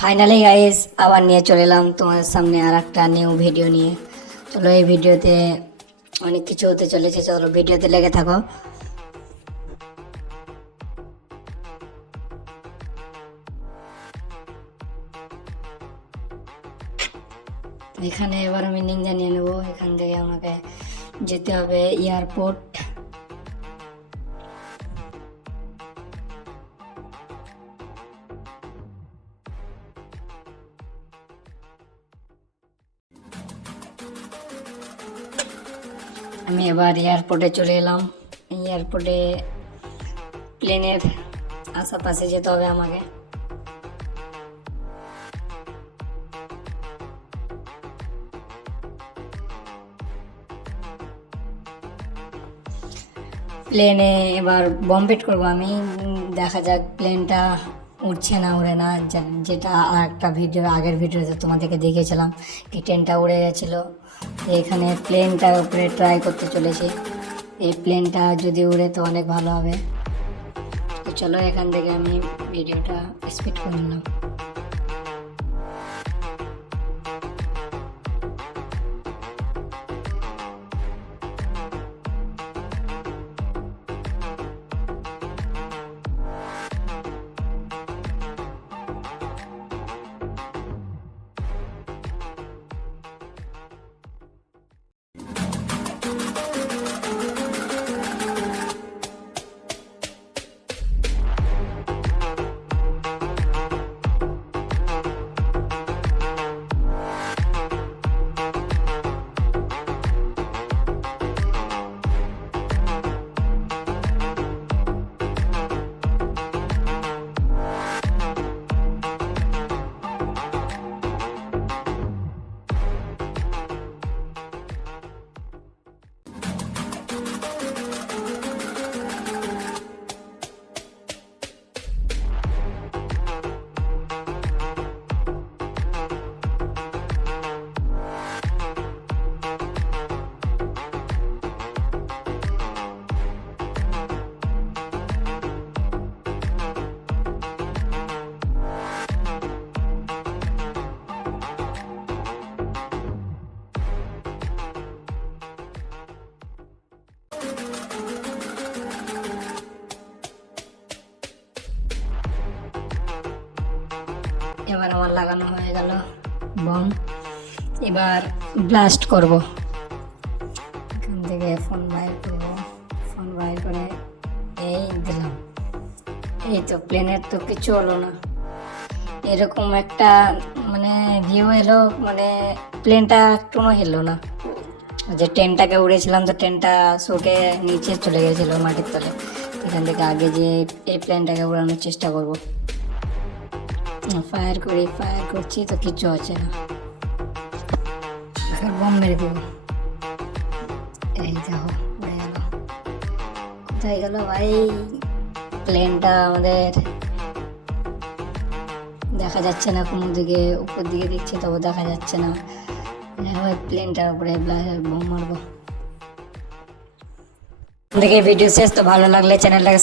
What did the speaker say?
Finally guys আবার নিয়ে চলে এলাম তোমাদের সামনে আর একটা নিউ ভিডিও নিয়ে। চলো এই ভিডিওতে অনেক কিছু হতে চলেছে, চলো ভিডিওতে লেগে থাকো। এখানে এবার আমি লিঙ্ক জানিয়ে নেবো। এখান থেকে আমাকে যেতে হবে এয়ারপোর্ট। আমি এবার এয়ারপোর্টে চলে এলাম। এয়ারপোর্টে প্লেনের আশেপাশে যেতে হবে আমাকে। প্লেনে এবার বম্বেট করবো আমি। দেখা যাক প্লেনটা উড়ছে না উড়ে না। যেটা আর একটা আগের ভিডিওতে তোমাদেরকে দেখিয়েছিলাম কি ট্রেনটা উড়ে গেছিলো। এখানে প্লেনটার উপরে ট্রাই করতে চলেছি। এই প্লেনটা যদি উড়ে তো অনেক ভালো হবে। তো চলো এখান থেকে আমি ভিডিওটা স্পিড করে নিলাম। এবার আমার লাগানো হয়ে গেল বম। এবার ব্লাস্ট করব। এখান থেকে ফোন বাইর করব। ফোন বাইর করে এই দিলাম। এই তো প্লেনের তো কিছু হলো না। এরকম একটা মানে ভিউ এলো, মানে প্লেনটা একটুও হিললো না। যে ট্রেনটাকে উড়েছিলাম তো ট্রেনটা শোকে নিচে চলে গেছিলো মাটির তলে। এখান থেকে আগে যে এই প্লেনটাকে উড়ানোর চেষ্টা করব। ফায়ার করছি তো কিচ্ছু হচ্ছে না। বম মেরে দেব। এই দেখো উড়ে গেল। কোথায় গেল ভাই প্লেনটা? আমাদের দেখা যাচ্ছে না কোনো দিকে। উপর দিকে দেখছি তবু দেখা যাচ্ছে না। প্লেনটার উপরে বোম মারবো। দেখে ভিডিও শেষ। তো ভালো লাগলে চ্যানেলটাকে